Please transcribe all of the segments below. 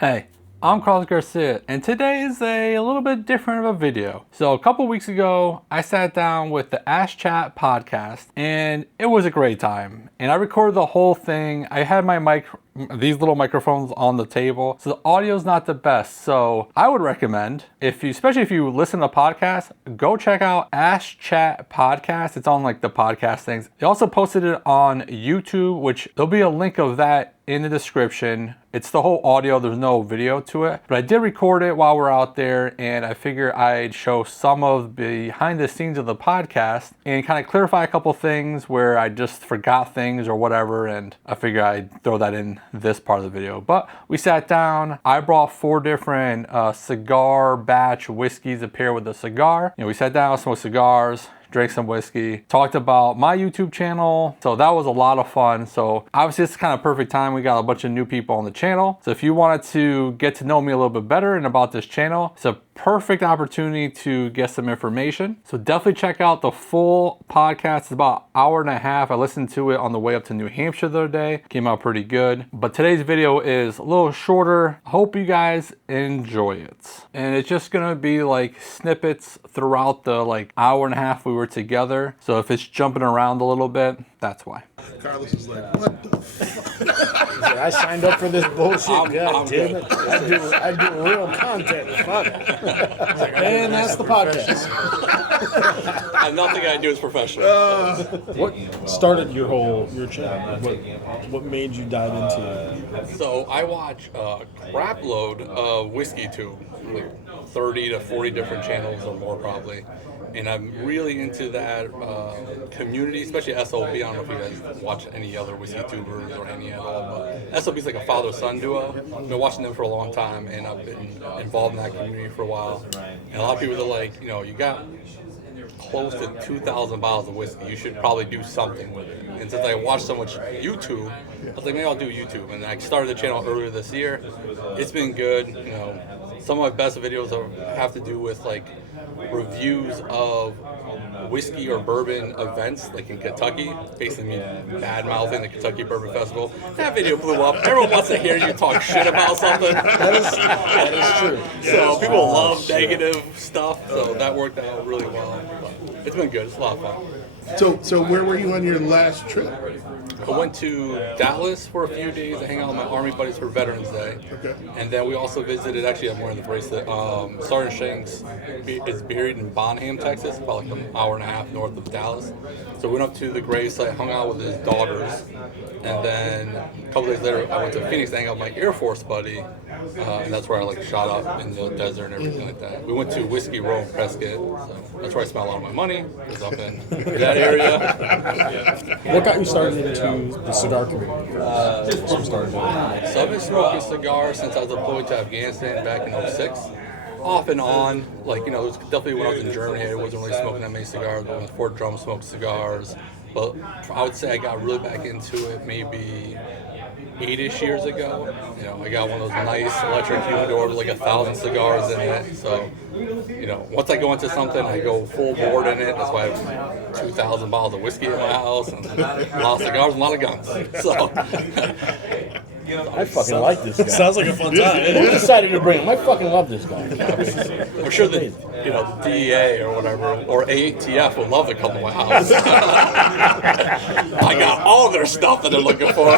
Hey, I'm Carlos Garcia, and today is a little bit different of a video. So a couple weeks ago, I sat down with the AshChat podcast, and it was a great time. And I recorded the whole thing. I had my these little microphones on the table, so the audio's not the best. So I would recommend, especially if you listen to podcasts, go check out AshChat podcast. It's on like the podcast things. They also posted it on YouTube, which there'll be a link of that in the description. It's the whole audio, there's no video to it, but I did record it while we're out there, and I figure I'd show some of behind the scenes of the podcast and kind of clarify a couple things where I just forgot things or whatever, and I figure I'd throw that in this part of the video. But we sat down, I brought 4 different cigar batch whiskeys to pair with the cigar. We sat down, smoked cigars, drank some whiskey, talked about my YouTube channel. So that was a lot of fun. So obviously it's kind of perfect time. We got a bunch of new people on the channel. So if you wanted to get to know me a little bit better and about this channel, it's a perfect opportunity to get some information. So definitely check out the full podcast. It's about an hour and a half. I listened to it on the way up to New Hampshire the other day. Came out pretty good. But today's video is a little shorter. Hope you guys enjoy it. And it's just gonna be like snippets throughout the like hour and a half we were together. So if it's jumping around a little bit, that's why. Carlos is like, what the fuck? I signed up for this bullshit. God damn it. I do real content. Fuck. And that's the podcast. Nothing I do is professional. What started your channel? What made you dive into it? So I watch a crap load of whiskeytube, like 30 to 40 different channels or more probably. And I'm really into that community, especially SOB. I don't know if you guys watch any other whiskey tubers or any at all, but SOB is like a father-son duo. I've been watching them for a long time, and I've been involved in that community for a while. And a lot of people are like, you got close to 2,000 bottles of whiskey. You should probably do something with it. And since I watch so much YouTube, I was like, maybe I'll do YouTube. And I started the channel earlier this year. It's been good. Some of my best videos have to do with like reviews of whiskey or bourbon events, like in Kentucky, basically me bad-mouthing the Kentucky Bourbon Festival. That video blew up. Everyone wants to hear you talk shit about something. That is true. So people love negative stuff, so that worked out really well. But it's been good. It's a lot of fun. So where were you on your last trip? I went to Dallas for a few days to hang out with my Army buddies for Veterans Day. Okay. And then we also visited, actually I'm wearing the bracelet, Sergeant Shanks is buried in Bonham, Texas, about like an hour and a half north of Dallas. So we went up to the grave site, hung out with his daughters, and then a couple days later I went to Phoenix to hang out with my Air Force buddy, and that's where I like shot up in the desert and everything like that. We went to Whiskey Row in Prescott, so that's where I spent a lot of my money, was up in that area. What got you started into the cigar community? So I've been smoking cigars since I was deployed to Afghanistan back in 06. Off and on, like, it was definitely when I was in Germany, I wasn't really smoking that many cigars, but when Fort Drum smoked cigars. But I would say I got really back into it maybe 8-ish years ago. I got one of those nice electric humidors with like 1,000 cigars in it. So, once I go into something, I go full board in it. That's why I have 2,000 bottles of whiskey in my house, and a lot of cigars, and a lot of guns. So, I fucking like this guy. Sounds like a fun time. Who decided to bring him? I fucking love this guy. I'm sure that the DEA or whatever, or ATF would love to come to my house. I got all their stuff that they're looking for.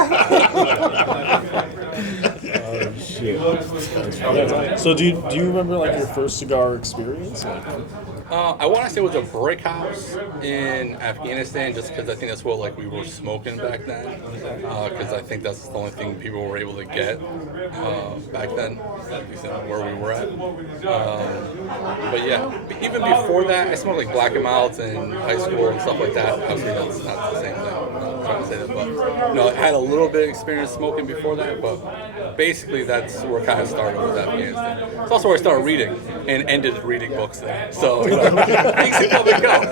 Oh shit! So do you remember like your first cigar experience? I want to say it was a brick house in Afghanistan, just because I think that's what we were smoking back then. Because I think that's the only thing people were able to get back then, at least where we were at. But yeah, even before that, I smoked like Black and Milds in high school and stuff like that. Obviously, that's not the same thing. I'm not trying to say that, but I had a little bit of experience smoking before that. But basically, that's where it kind of started with Afghanistan. It's also where I started reading. and ended reading books there. So thanks to Club and Go.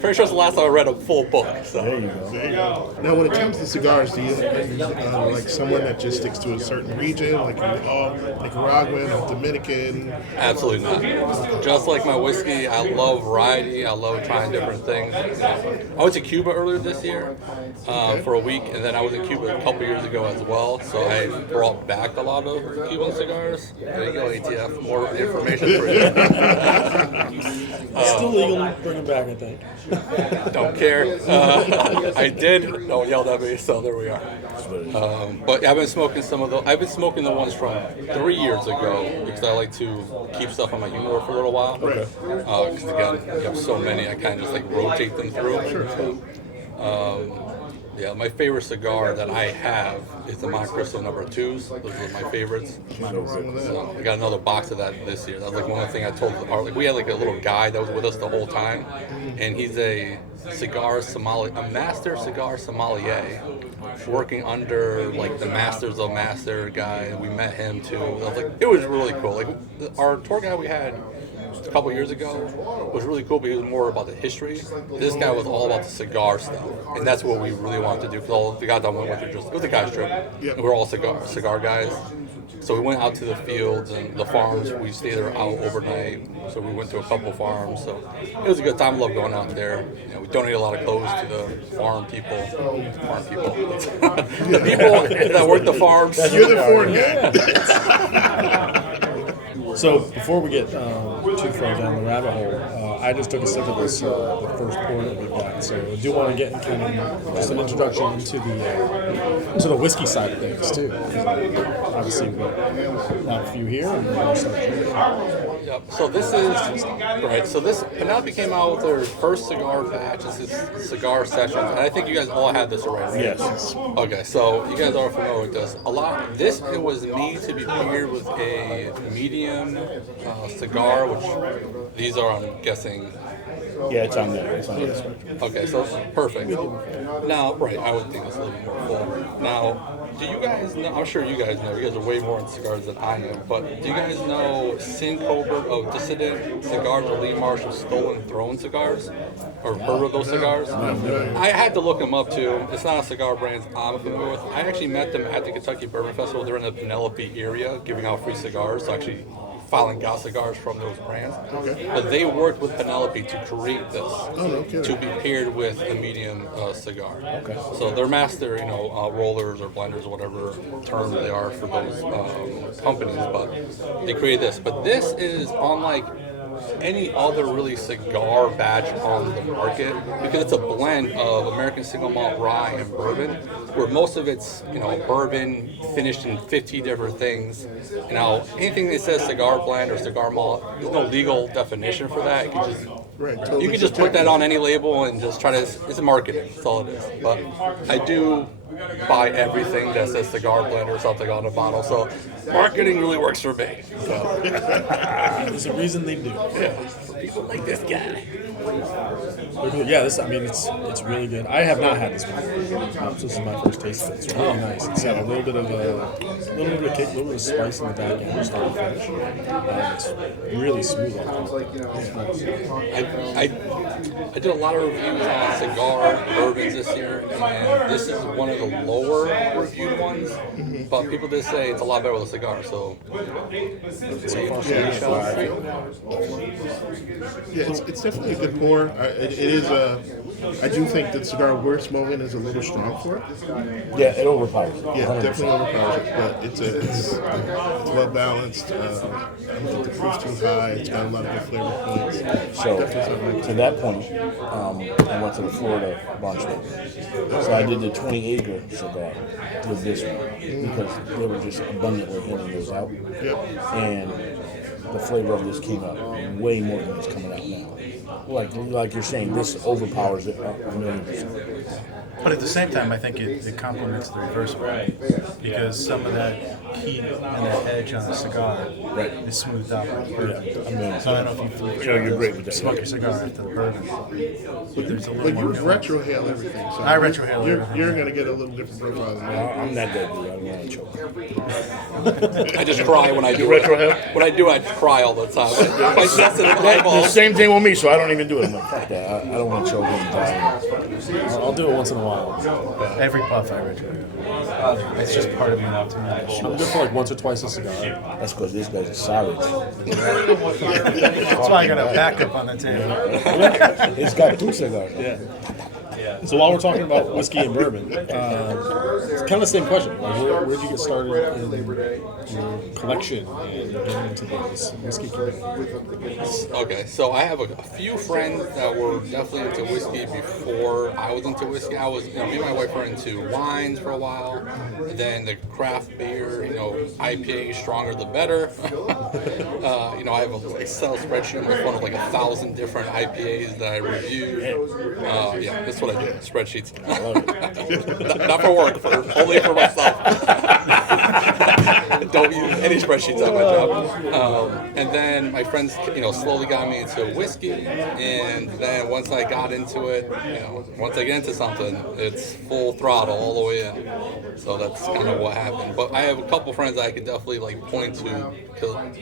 Pretty sure it's the last time I read a full book. So. There you go. There you go. Now, when it comes to cigars, do you like someone that just sticks to a certain region, like Nicaraguan or Dominican? Absolutely not. Just like my whiskey, I love variety. I love trying different things. I went to Cuba earlier this year for a week, and then I was in Cuba a couple years ago as well. So I brought back a lot of Cuban cigars. There you go, ATF. More information for you. Still legal. Bring them back, I think. Don't care. I did. Don't yell at me. So there we are. But I've been smoking some of the. I've been smoking the ones from 3 years ago because I like to keep stuff on my humidor for a little while. Because again, you have so many, I kind of just like rotate them through. Yeah, my favorite cigar that I have is the Monte Cristo No. 2s. Those are my favorites. So I got another box of that this year. That was like one of the things I told like we had like a little guy that was with us the whole time, and he's a master cigar sommelier, working under like the Masters of Master guy. We met him too. It was really cool. Like our tour guide we had a couple years ago was really cool, but he was more about the history. This guy was all about the cigar stuff, and that's what we really wanted to do. Because all the guys I went with it was a guy's trip, and we were all cigar guys. So we went out to the fields and the farms. We stayed there out overnight. So we went to a couple farms. So it was a good time. I love going out there. You know, we donated a lot of clothes to the farm people. The people that work the farms. You're the foreign guy. So before we get too far down the rabbit hole, I just took a sip of this, the first pour that we got. So I do want to get kind of just an introduction into the whiskey side of things too. Obviously, we have a few here, and we'll start here. Yep. So this is right. So this Penelope came out with their first cigar batch. This is cigar sessions, and I think you guys all had this already. Right? Yes. Okay. So you guys are familiar with this. It was made to be paired with a medium cigar, which these are, I'm guessing. Yeah, it's on there. It's on there. Okay, so perfect. Now, right, I would think it's a little bit more full. Now, do you guys know, I'm sure you guys know, you guys are way more in cigars than I am, but do you guys know Sin Colbert of Dissident Cigars or Lee Marshall Stolen Throne Cigars? Or heard of those cigars? I had to look them up too. It's not a cigar brand I'm familiar with. I actually met them at the Kentucky Bourbon Festival. They're in the Penelope area giving out free cigars. So actually filing got cigars from those brands. Okay. But they worked with Penelope to create this to be paired with a medium cigar. Okay. So they're master, rollers or blenders or whatever term they are for those companies, but they created this. But this is unlike any other really cigar batch on the market because it's a blend of American single malt rye and bourbon, where most of it's bourbon finished in 50 different things. Anything that says cigar blend or cigar malt, there's no legal definition for that. You can just put that on any label and just try to. It's marketing. That's all it is. But I do buy everything that says cigar blend or something on a bottle. So marketing really works for me. So. There's a reason they do. Yeah. People like this guy. Yeah, it's really good. I have not had this one. This is my first taste of it. It's really nice. It's got a little bit of kick, a little bit of spice in the back end, start to finish. It's really smooth. I did a lot of reviews on cigar bourbons this year, and this is one of the lower reviewed ones. But people did say it's a lot better with a cigar. So it's definitely a good pour. It is I do think that cigar we're smoking is a little strong for it. Yeah, it overpowers it. Yeah, 100%. Definitely overpowers it. But it's well balanced. I don't think the proof's too high. It's got a lot of good flavor points. So to that point, I went to the Florida launch one. So I did the 20-acre cigar with this one because they were just abundantly handing those out. Yep. And the flavor of this came out way more than it's coming out now. like you're saying, this overpowers it a million percent. But at the same time, I think it complements the reverse way, because some of that heat and that edge on the cigar is smoothed out by the bourbon. So I don't know if you you're great with that. smoke your cigar after the bourbon. There's a But little you more nuance. retrohale everything. So I retrohale everything. You're going to get a little different profile than me. I'm not that dude. I don't want to choke. I just cry when I do retro it. him? When I do, I cry all the time. My sensitive The eyeballs. same thing with me, so I don't even do it. I'm like, fuck that. I don't want to choke and die. I'll do it once in a while. Every puff I retrohale. It's just part of my routine. I'm good for like once or twice a cigar. That's because this guy's a savage. That's why I got a backup on the table. He's got 2 cigars. Yeah. So while we're talking about whiskey and bourbon, it's kind of the same question. Like, where did you get started in your collection and getting into this whiskey community? Okay, so I have a few friends that were definitely into whiskey before I was into whiskey. I was, me and my wife were into wines for a while, and then the craft beer, IPA, stronger the better. I have an Excel spreadsheet on my phone of like 1,000 different IPAs that I review. Yeah, that's what I do, spreadsheets. Not for work, only for myself. Don't use any spreadsheets at my job. And then my friends, slowly got me into whiskey, and then once I got into it, once I get into something, it's full throttle all the way in. So that's kind of what happened. But I have a couple friends that I could definitely point to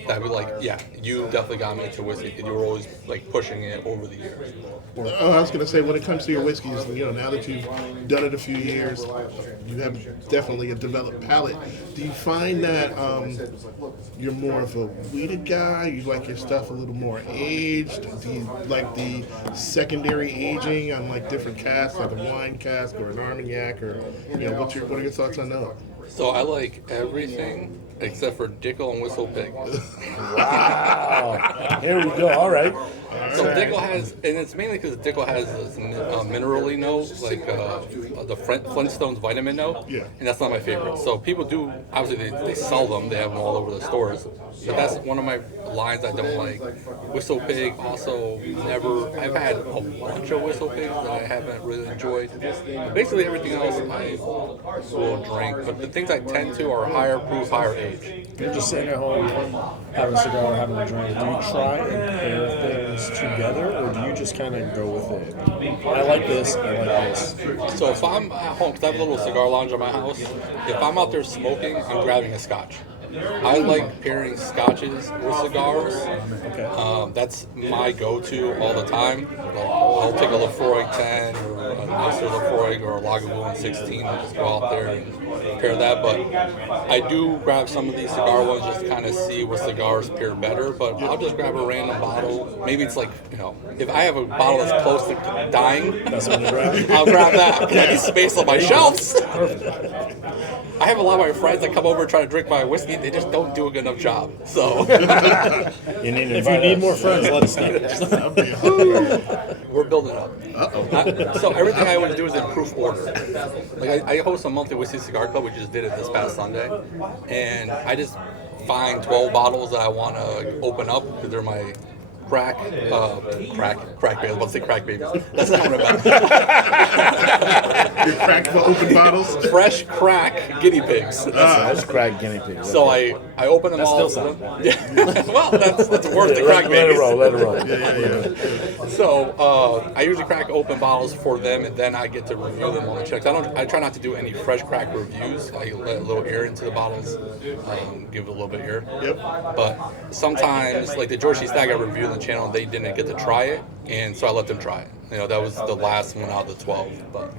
that would yeah, you definitely got me into whiskey because you were always pushing it over the years. Oh, I was going to say, when it comes to your whiskeys, now that you've done it a few years, you have definitely a developed palate. Do you find that you're more of a weeded guy? You like your stuff a little more aged? Do you like the secondary aging on different casks, like a wine cask or an Armagnac, or what are your thoughts on that? So I like everything except for Dickel and Whistle Pig. Wow. Here we go. All right. So Dickel has, and it's mainly because Dickel has this minerally note, like the Flintstones vitamin note, and that's not my favorite. So people do, obviously they sell them, they have them all over the stores, but that's one of my lines I don't like. Whistle Pig also I've had a bunch of Whistle Pigs that I haven't really enjoyed. But basically everything else I will drink, but the things I tend to are higher proof, higher age. You're just sitting at home, having a cigar, having a drink. Do you try and pair things together, or do you just kind of go with it? I like this, I like this. So if I'm at home, because I have a little cigar lounge at my house, if I'm out there smoking, I'm grabbing a scotch. I like pairing scotches with cigars. Okay. That's my go-to all the time. I'll take a Lefroy 10 or a nicer Lefroy or a Lagavulin 16 and just go out there and pair that. But I do grab some of these cigar ones just to kind of see what cigars pair better. But I'll just grab a random bottle. Maybe it's if I have a bottle that's close to dying, I'll grab that. I need space on my shelves. I have a lot of my friends that come over and try to drink my whiskey. They just don't do a good enough job. So If you need more friends, let us know. we're building up. So everything I want to do is in proof order. I host a monthly whiskey cigar club. We just did it this past Sunday, and I just find 12 bottles that I want to open up because they're my crack babies. I was about to say crack babies. That's not what I'm about. Your crack for open bottles? Fresh crack guinea pigs. That's crack guinea pig. So I open them all. still Yeah. Well, that's worse than crack Let babies. it roll. Let it roll. So I usually crack open bottles for them, and then I get to review them on the checks. I try not to do any fresh crack reviews. I let a little air into the bottles, give it a little bit of air. Yep. But sometimes, like the George C. Stagg I reviewed on the channel, they didn't get to try it, and so I let them try it. That was the last one out of the 12. But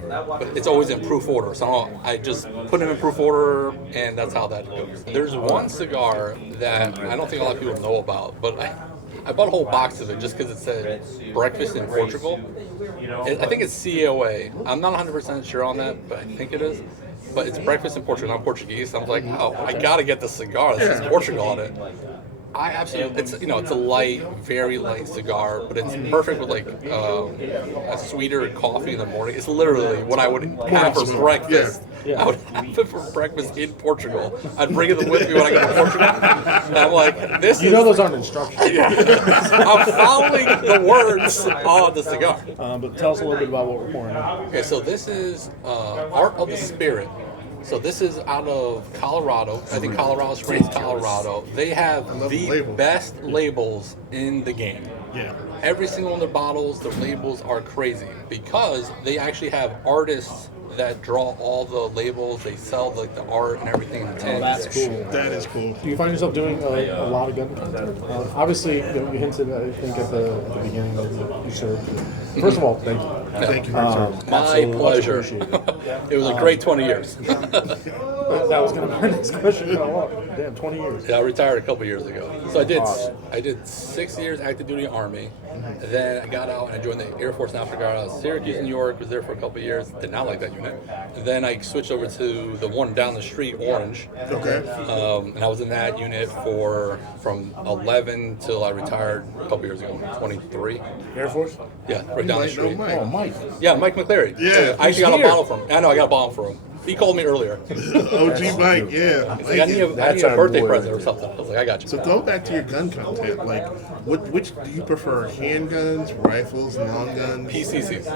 it's always in proof order. So I just put them in proof order, and that's how that goes. There's one cigar that I don't think a lot of people know about, but I bought a whole box of it just because it said breakfast in Portugal. I think it's CAOA. I'm not 100% sure on that, but I think it is. But it's breakfast in Portugal, not Portuguese. So I was like, oh, I got to get the cigar. This is Portugal on it. I absolutely, it's it's a light, very light cigar, but it's perfect with like a sweeter coffee in the morning. It's literally what I would have for breakfast. Yeah. I would have it for breakfast in Portugal. I'd bring it with me when I go to Portugal. And I'm like, this is... those aren't instructions. I'm following the words on the cigar. But tell us a little bit about what we're pouring out. Okay, so this is Art of the Spirit. So this is out of Colorado. I think Colorado Springs, Colorado. They have the best labels in the game. Yeah. Every single one of their bottles, their labels are crazy because they actually have artists that draw all the labels. They sell like the art and everything in the tin. That's cool. That is cool. Do you find yourself doing a lot of gun content? Obviously, you hinted, I think, at the beginning that you served. First of all, thank you. Thank you for My pleasure. Appreciate it. It was a great 20 years. That was going to be my next question. Damn, 20 years. Yeah, I retired a couple years ago. So I did 6 years active duty Army. Then I got out and I joined the Air Force National Guard out of Syracuse, New York. Was there for a couple years. Did not like that unit. Then I switched over to the one down the street, Orange. Okay. And I was in that unit from 11 till I retired a couple years ago, 23. Air Force? Yeah, right down the street. Mike. Oh, Mike. Yeah, Mike McCleary. Yeah. I actually got a here. bottle from him. I know, I got a bottle from him. He called me earlier. OG Mike, yeah. He's like, I need a That's birthday our boy. present or something. I was like, I got you. So go back to your gun content. Like, which do you prefer? Handguns, rifles, long guns? PCCs.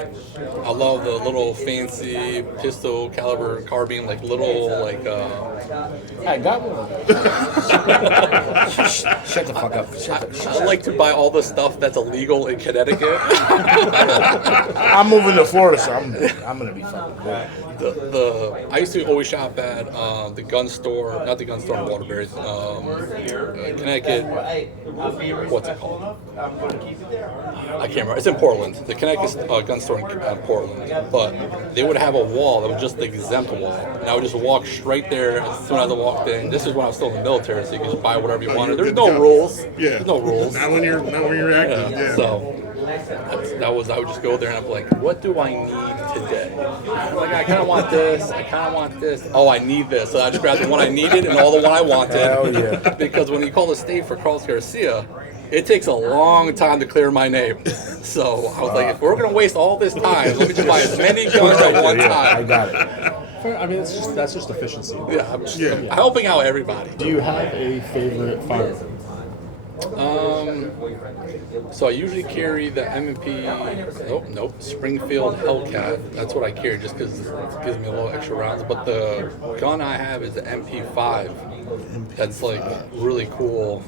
I love the little fancy pistol caliber carbine, like little, like, I got one. Shut the fuck up. I like to buy all the stuff that's illegal in Connecticut. I'm moving to Florida, so I'm gonna be fucking good. I used to always shop at the gun store, not the gun store in Waterbury, Connecticut, what's it called? I can't remember. It's in Portland, the Connecticut gun store in Portland. But they would have a wall that was just the exempt wall. And I would just walk straight there as soon as I walked in. This is when I was still in the military, so you could just buy whatever you wanted. There's no rules. Yeah. There's no rules. Not when you're active. Yeah. So I would just go there and I'm like, what do I need today? I'm like, I kind of want this. I kind of want this. Oh, I need this. So I just grabbed the one I needed and all the one I wanted. Hell yeah. Because when you call the state for Carlos Garcia, it takes a long time to clear my name. So I was like, if we're gonna waste all this time, let me just buy as many guns at one I time. got it. I mean, that's just efficiency. Yeah, I'm just Yeah. helping out everybody. Do you have a favorite firearm? So I usually carry the M&P, nope, Springfield Hellcat. That's what I carry just because it gives me a little extra rounds. But the gun I have is the MP5. That's like really cool,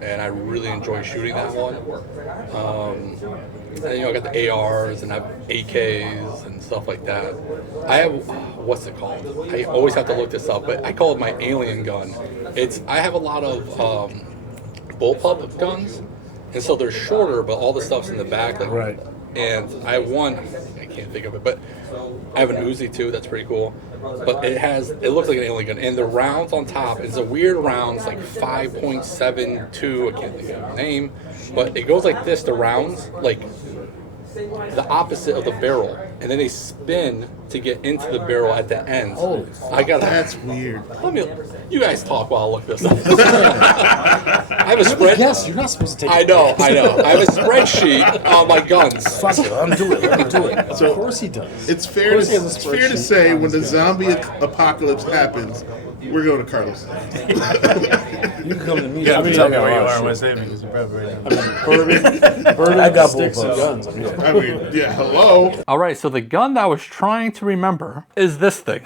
and I really enjoy shooting that one. And I got the ARs and I have AKs and stuff like that. I have, what's it called? I always have to look this up, but I call it my alien gun. I have a lot of bullpup guns, and so they're shorter, but all the stuff's in the back. Like, Right. And I have one, I can't think of it, but I have an Uzi too. That's pretty cool. But it looks like an alien gun, and the rounds on top, it's a weird round. It's like 5.72. I can't think of the name, but it goes like this. The rounds, like the opposite of the barrel, and then they spin to get into the barrel at the ends. Oh, That's weird. You guys talk while I look this up. I have a spread. Yes, you're not supposed to take. I know. I have a spreadsheet on my guns. Fuck it, let me do it. Of course he does. It's fair to say when the zombie apocalypse happens, we're going to Carlos. You can come to me. Yeah, I mean, tell me where you are and what's saving because you're probably Bourbon, I got sticks, and bullpups. guns. I mean, yeah, hello. All right, so the gun that I was trying to remember is this thing.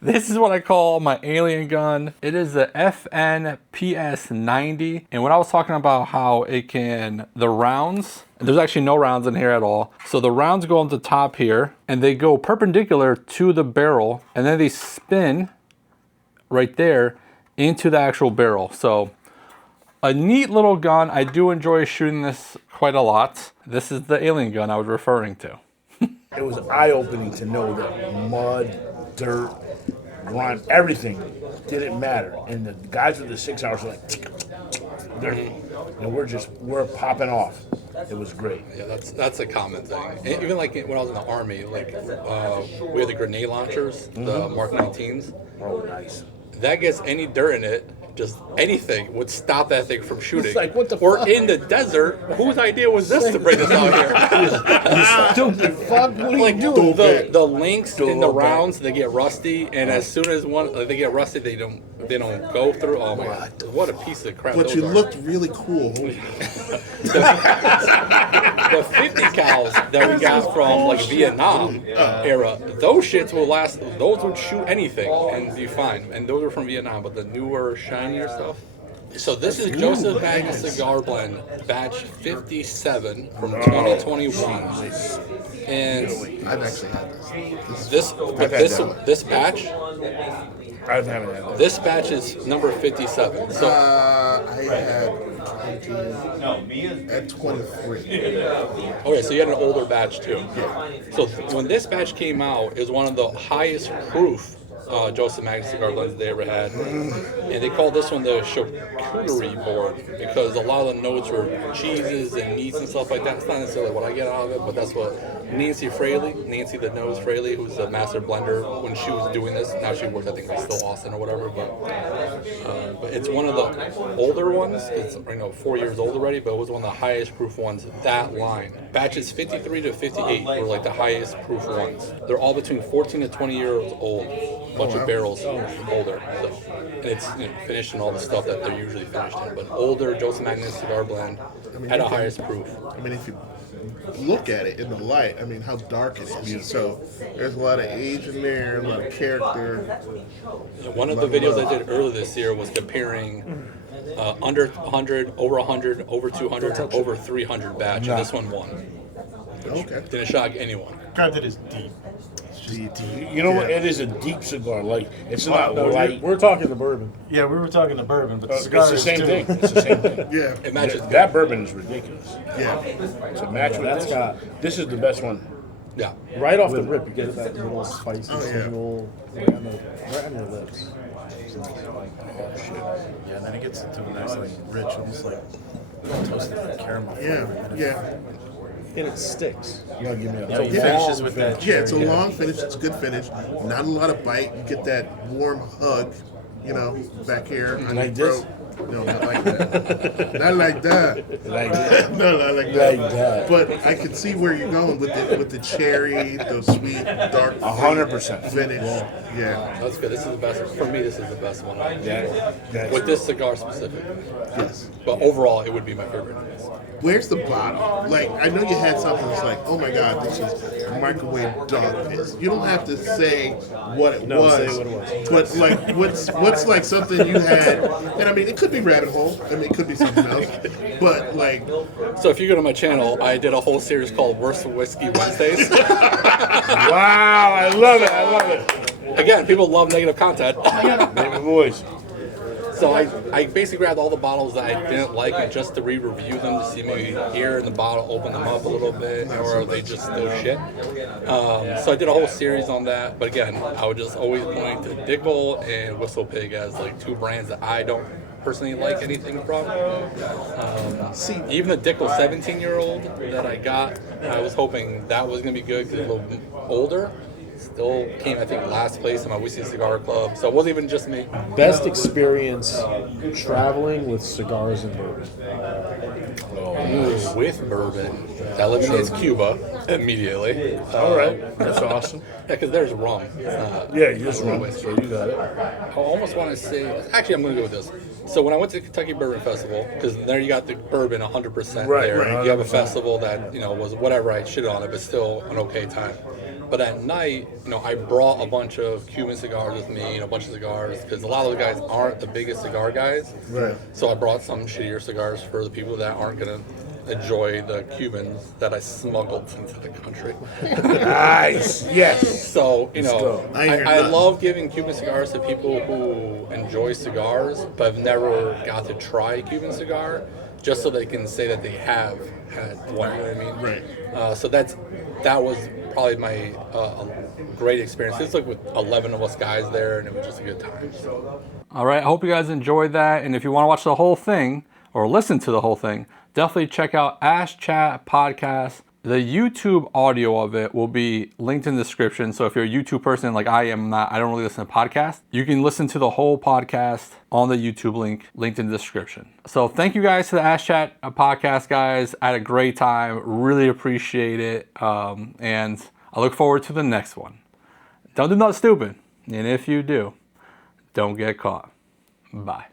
This is what I call my alien gun. It is the PMPST 90. And when I was talking about how the rounds, there's actually no rounds in here at all. So the rounds go on the top here and they go perpendicular to the barrel and then they spin right there into the actual barrel. So a neat little gun. I do enjoy shooting this quite a lot. This is the alien gun I was referring to. It was eye-opening to know that mud, dirt, grime, everything didn't matter. And the guys with the 6 hours were like, and we're popping off. It was great. Yeah, that's a common thing. And even like when I was in the Army, like we had the grenade launchers, the Mark 19s. Oh, nice. That gets any dirt in it, just anything would stop that thing from shooting. It's like, what the or fuck? in the desert, whose idea was this to bring this out here? Stupid fuck, what are Like you doing? the links in the rounds, they get rusty, and as soon as they get rusty, they don't go through. Oh my god, what a piece of crap! But those you are. looked really cool. The 50 cals that we got from like Vietnam era, those shits will last. Those would shoot anything and be fine. And those are from Vietnam, but the newer, shinier stuff. So this is Joseph Magnus Cigar Blend, batch 57 from 2021. And I've actually had this. this batch, I haven't had that. this batch is number 57. So I had 20 at 23. okay, so you had an older batch too. So when this batch came out, it was one of the highest proof Joseph Magnus cigar blends they ever had, and they called this one the charcuterie board because a lot of the notes were cheeses and meats and stuff like that. It's not necessarily what I get out of it, but that's what Nancy the Nose Fraley, who's the master blender, when she was doing this. Now she works, I think, like still Austin or whatever. But it's one of the older ones. It's 4 years old already, but it was one of the highest proof ones. That line, batches 53 to 58 were like the highest proof ones. They're all between 14 to 20 years old. Bunch of barrels older, so and it's finished in all the stuff that they're usually finished in. But older Joseph Magnus cigar blend had a highest proof. I mean, if you look at it in the light, I mean, how dark it is. So there's a lot of age in there, a lot of character. One of the videos I did earlier this year was comparing under 100, over 100, over 200, over 300 batch, and this one won. Okay. Didn't shock anyone. God, that is deep. You know what? It is a deep cigar. Like, it's not light. We're talking the bourbon. Yeah, we were talking the bourbon, but the It's cigar the is same too. thing. It's the same thing. Yeah. It matches. That bourbon is ridiculous. Yeah. To match with That's this, got- this is the best one. Yeah. Right off the rip, you get that little spicy Oh, yeah. signal right on your lips. Yeah, and then it gets into a nice, like, rich, almost like toasted caramel. Yeah. flavor. And Yeah. And it sticks. You gotta give me Yeah, a he Yeah. finishes with that. Yeah, it's a cherry. long finish. It's a good finish. Not a lot of bite. You get that warm hug, back here. on Like your this? throat. No, not like that. Not like that. like that. No, not like that. Like that. But I can see where you're going with the cherry, the sweet, dark, 100%. finish. Yeah. That's good. This is the best. For me, this is the best one. That's- With this cigar specifically. Yes. But overall, it would be my favorite. Where's the bottle? Like, I know you had something that's like, oh my God, this is microwave dog piss. You don't have to say what it was. say what it was. But like, what's like something you had? And I mean, it could be rabbit hole. I mean, it could be something else. But like, So if you go to my channel, I did a whole series called Worst Whiskey Wednesdays. Wow, I love it. I love it. Again, people love negative content. Baby boys. So I basically grabbed all the bottles that I didn't like and just to re-review them to see maybe here in the bottle, open them up a little bit, or are they just still shit? So I did a whole series on that. But again, I would just always point to Dickel and Whistle Pig as like two brands that I don't personally like anything from. Even the Dickel 17-year-old that I got, I was hoping that was going to be good because it's a little bit older. Still came, I think, last place in my Whiskey Cigar Club. So it wasn't even just me. Best experience traveling with cigars and bourbon. With bourbon. That eliminates Cuba immediately. All right. That's awesome. Yeah, because there's rum. Yeah, you just run with it. So you got it. I almost want to say, actually, I'm going to go with this. So when I went to the Kentucky Bourbon Festival, because there you got the bourbon 100% Right, there. right, You have a 100%. festival that, was whatever I shit on it, but still an okay time. But at night, I brought a bunch of Cuban cigars with me and a bunch of cigars because a lot of those guys aren't the biggest cigar guys. Right. So I brought some shittier cigars for the people that aren't going to enjoy the Cubans that I smuggled into the country. Nice. Yes. So, go. I hear I nothing. love giving Cuban cigars to people who enjoy cigars but have never got to try a Cuban cigar just so they can say that they have had one, you know what I mean? Right. So that was probably my great experience. It's like with 11 of us guys there, and it was just a good time. So. All right, I hope you guys enjoyed that. And if you want to watch the whole thing or listen to the whole thing, definitely check out AshChat Podcast The YouTube audio of it will be linked in the description. So if you're a YouTube person like I am not, I don't really listen to podcasts, you can listen to the whole podcast on the YouTube link linked in the description. So thank you guys to the AshChat podcast, guys. I had a great time. Really appreciate it. And I look forward to the next one. Don't do nothing stupid. And if you do, don't get caught. Bye.